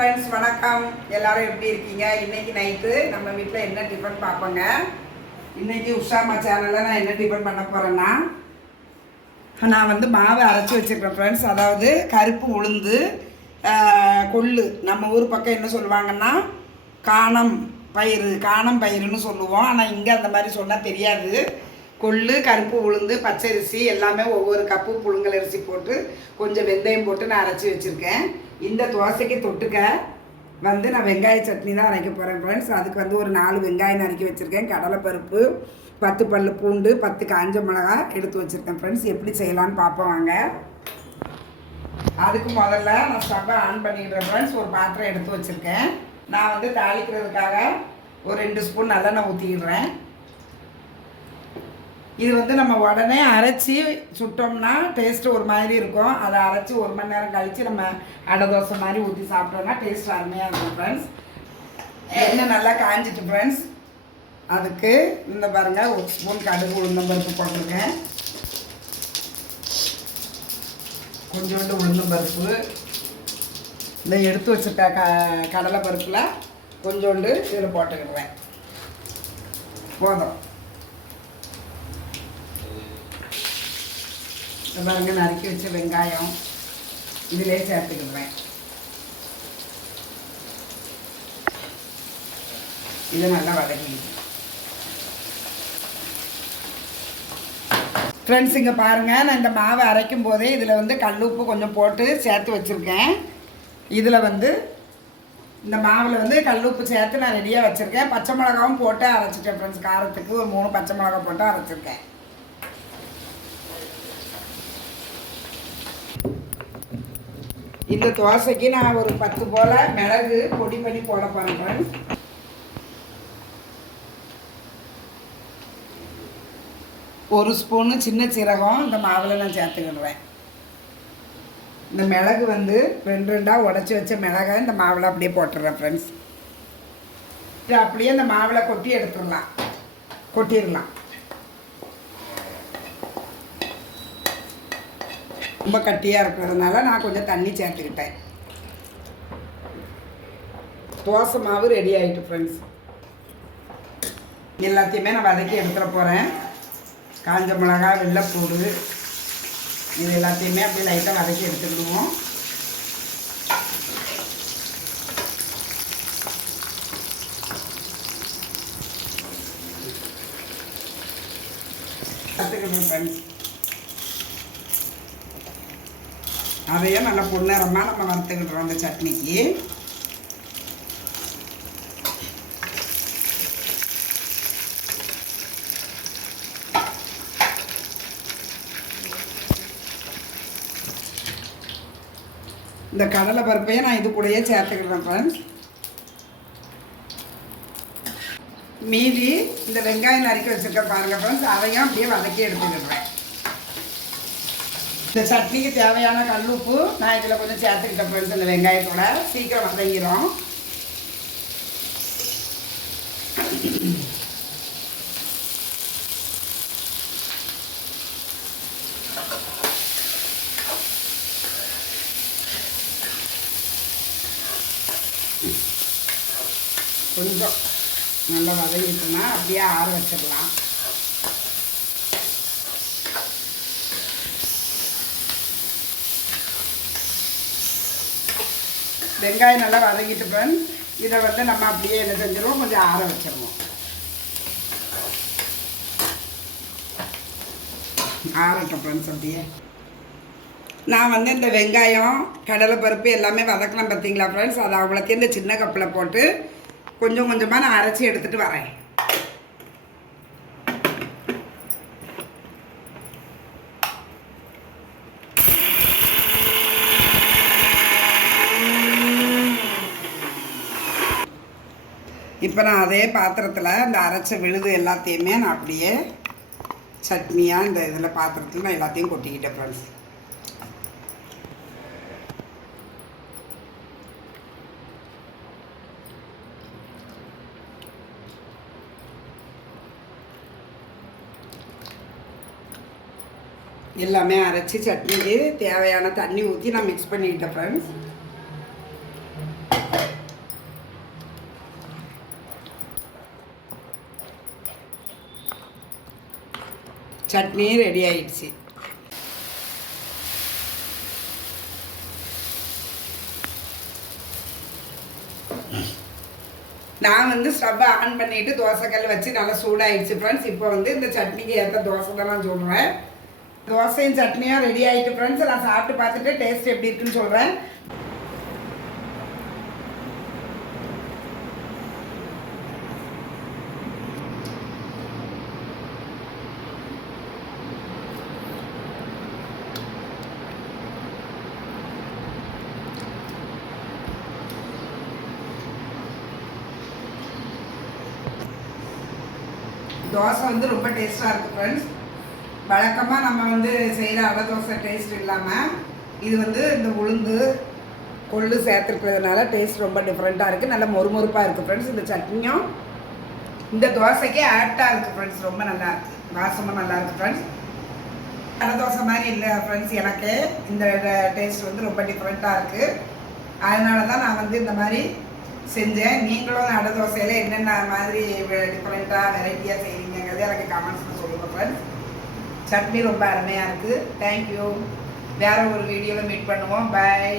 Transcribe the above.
Friends, வணக்கம். எல்லாரும் எப்படி இருக்கீங்க? இன்னைக்கு நைட்டு நம்ம வீட்டில் என்ன டிஃபன் பார்ப்போங்க. இன்னைக்கு உஷாமா சேனலில் நான் என்ன டிஃபன் பண்ண போகிறேன்னா, நான் வந்து மாவு அரைச்சி வச்சுருக்கேன் ஃப்ரெண்ட்ஸ். அதாவது கருப்பு உளுந்து கொள்ளு, நம்ம ஊர் பக்கம் என்ன சொல்லுவாங்கன்னா காணம் பயிருன்னு சொல்லுவோம். ஆனால் இங்கே அந்த மாதிரி சொன்னால் தெரியாது. கொள்ளு, கருப்பு உளுந்து, பச்சரிசி எல்லாமே ஒவ்வொரு கப்பு புழுங்கல் அரிசி போட்டு கொஞ்சம் வெந்தயம் போட்டு நான் அரைச்சி வச்சுருக்கேன். இந்த தோசைக்கு தொட்டுக்க வந்து நான் வெங்காய சட்னி தான் அரைக்க போகிறேன் ஃப்ரெண்ட்ஸ். அதுக்கு வந்து ஒரு 4 வெங்காயம் நறுக்கி வச்சுருக்கேன். கடலைப்பருப்பு, 10 பல் பூண்டு, 10 காஞ்ச மிளகா எடுத்து வச்சுருக்கேன் ஃப்ரெண்ட்ஸ். எப்படி செய்யலான்னு பார்ப்போம் வாங்க. அதுக்கு முதல்ல நான் ஸ்டவ்வை ஆன் பண்ணிக்கிறேன் ஃப்ரெண்ட்ஸ். ஒரு பாத்திரம் எடுத்து வச்சுருக்கேன். நான் வந்து தாளிக்கிறதுக்காக ஒரு 2 ஸ்பூன் நல்லெண்ணெய் ஊற்றிக்கிறேன். இது வந்து நம்ம உடனே அரைச்சி சுட்டோம்னா டேஸ்ட்டு ஒரு மாதிரி இருக்கும். அதை அரைச்சி 1 மணி நேரம் கழித்து நம்ம அடை தோசை மாதிரி ஊற்றி சாப்பிட்டோம்னா டேஸ்ட் அருமையாக இருக்கும் ஃப்ரெண்ட்ஸ். எண்ணெய் நல்லா காஞ்சிட்டு ஃப்ரெண்ட்ஸ். அதுக்கு இந்த பாருங்கள், 1 ஸ்பூன் கடுகு உளுந்தம்பருப்பு போட்டிருக்கேன். கொஞ்சோண்டு உளுந்தம்பருப்பு, இந்த எடுத்து வச்சுருக்க கடலை பருப்பில் கொஞ்சோண்டு இதில் போட்டுக்கிடுவேன். போதும். இந்த பாருங்க, நறுக்கி வச்ச வெங்காயம் இதிலே சேர்த்துக்கிடுவேன். இதை நல்லா வதக்கிடுவேன் ஃப்ரெண்ட்ஸ். இங்கே பாருங்கள், நான் இந்த மாவை அரைக்கும் போதே இதில் வந்து கல் உப்பு கொஞ்சம் போட்டு சேர்த்து வச்சுருக்கேன். இதில் வந்து இந்த மாவில் வந்து கல் உப்பு சேர்த்து நான் ரெடியாக வச்சுருக்கேன். பச்சை மிளகாவும் போட்டு அரைச்சிட்டேன் ஃப்ரெண்ட்ஸ். காரத்துக்கு ஒரு 3 பச்சை மிளகா போட்டு அரைச்சிருக்கேன். இந்த தோசைக்கு நான் ஒரு 10 போல் மிளகு பொடி பண்ணி போட போகிறேன் ஃப்ரெண்ட்ஸ். ஒரு ஸ்பூனு சின்ன சீரகம் இந்த மாவில் நான் சேர்த்துக்கிடுவேன். இந்த மிளகு வந்து 2 உடச்சி வச்ச மிளகை இந்த மாவில் அப்படியே போட்டுடுறேன் ஃப்ரெண்ட்ஸ். இது அப்படியே இந்த மாவில் கொட்டிடலாம். ரொம்ப கட்டியாக இருக்கிறதுனால நான் கொஞ்சம் தண்ணி சேர்த்துக்கிட்டேன். தோசை மாவு ரெடி ஆகிட்டு ஃப்ரெண்ட்ஸ். எல்லாத்தையுமே நான் வதக்கி எடுத்துட போகிறேன். காஞ்ச மிளகா, வெள்ளைப்பூடு, இது எல்லாத்தையுமே அப்படியே லைட்டாக வதக்கி எடுத்துக்கிடுவோம். கற்றுக்கணும் ஃப்ரெண்ட்ஸ். அதையும் நல்லா பொன்னரமாக நம்ம வறுத்துக்கிட்டுறோம் அந்த சட்னிக்கு. இந்த கடலை பருப்பையும் நான் இது கூடயே சேர்த்துக்கிடுறேன் ஃப்ரெண்ட்ஸ். மீதி இந்த வெங்காயம் நறுக்கி வச்சுருக்கேன் பாருங்கள் ஃப்ரெண்ட்ஸ். அதையும் அப்படியே வதக்கி எடுத்துக்கிடுறேன். இந்த சட்னிக்கு தேவையான கல் உப்பு நான் இதில் கொஞ்சம் சேர்த்துக்கிட்டேன் ஃப்ரெண்ட்ஸ். இந்த வெங்காயத்தோட சீக்கிரம் வதங்கிடும். கொஞ்சம் நல்லா வதங்கிட்டுனா அப்படியே ஆற வச்சிடலாம். வெங்காயம் நல்லா வதங்கிட்டு ஃப்ரெண்ட்ஸ். இதை வந்து நம்ம அப்படியே என்ன செஞ்சிடுவோம், கொஞ்சம் ஆற வச்சிடுவோம். ஆறட்டும் ஃப்ரெண்ட்ஸ். அப்படியே நான் வந்து இந்த வெங்காயம், கடலைப்பருப்பு எல்லாமே வதக்கலாம் பார்த்தீங்களா ஃப்ரெண்ட்ஸ். அதை அவ்வளோத்தையும் இந்த சின்ன கப்பில் போட்டு கொஞ்சம் கொஞ்சமாக நான் அரைச்சி எடுத்துகிட்டு வரேன். இப்போ நான் அதே பாத்திரத்தில் இந்த அரைச்ச விழுது எல்லாத்தையுமே நான் அப்படியே சட்னியாக இந்த இதில் பாத்திரத்தில் நான் எல்லாத்தையும் கொட்டிக்கிட்டேன் ஃப்ரெண்ட்ஸ். எல்லாமே அரைச்சி சட்னிக்கு தேவையான தண்ணி ஊற்றி நான் மிக்ஸ் பண்ணிக்கிட்டேன் ஃப்ரெண்ட்ஸ். சட்னி ரெடி ஆயிடுச்சு. நான் வந்து ஸ்டவ்வை ஆன் பண்ணிவிட்டு தோசைக்கல் வச்சு நல்லா சூடாகிடுச்சு ஃப்ரெண்ட்ஸ். இப்போ வந்து இந்த சட்னிக்கு ஏற்ற தோசை தான் நான் சொல்கிறேன். தோசையும் சட்னியும் ரெடி ஆகிட்டு ஃப்ரெண்ட்ஸ். நான் சாப்பிட்டு பார்த்துட்டு டேஸ்ட் எப்படி இருக்குன்னு சொல்கிறேன். தோசை வந்து ரொம்ப டேஸ்ட்டாக இருக்குது ஃப்ரெண்ட்ஸ். வழக்கமாக நம்ம வந்து செய்கிற அடை தோசை டேஸ்ட் இல்லாமல் இது வந்து இந்த உளுந்து கொள்ளு சேர்த்துருக்கிறதுனால டேஸ்ட் ரொம்ப டிஃப்ரெண்ட்டாக இருக்குது. நல்லா மொறுமொறுப்பாக இருக்குது ஃப்ரெண்ட்ஸ். இந்த சட்னியும் இந்த தோசைக்கே ஆப்டாக இருக்குது ஃப்ரெண்ட்ஸ். ரொம்ப நல்லா இருக்குது, வாசமாக நல்லா இருக்குது ஃப்ரெண்ட்ஸ். அடை தோசை மாதிரி இல்லை ஃப்ரெண்ட்ஸ். எனக்கு இந்த டேஸ்ட் வந்து ரொம்ப டிஃப்ரெண்ட்டாக இருக்குது. அதனால தான் நான் வந்து இந்த மாதிரி செஞ்சேன். நீங்களும் அடை தோசையில் என்னென்ன மாதிரி டிஃப்ரெண்ட்டாக வெரைட்டியாக செய்வீங்கிறது எனக்கு கமெண்ட்ஸில் சொல்லுங்கள் ஃப்ரெண்ட்ஸ். சட்னி ரொம்ப அருமையாக இருக்குது. தேங்க்யூ. வேறு ஒரு வீடியோவில் மீட் பண்ணுவோம். பை.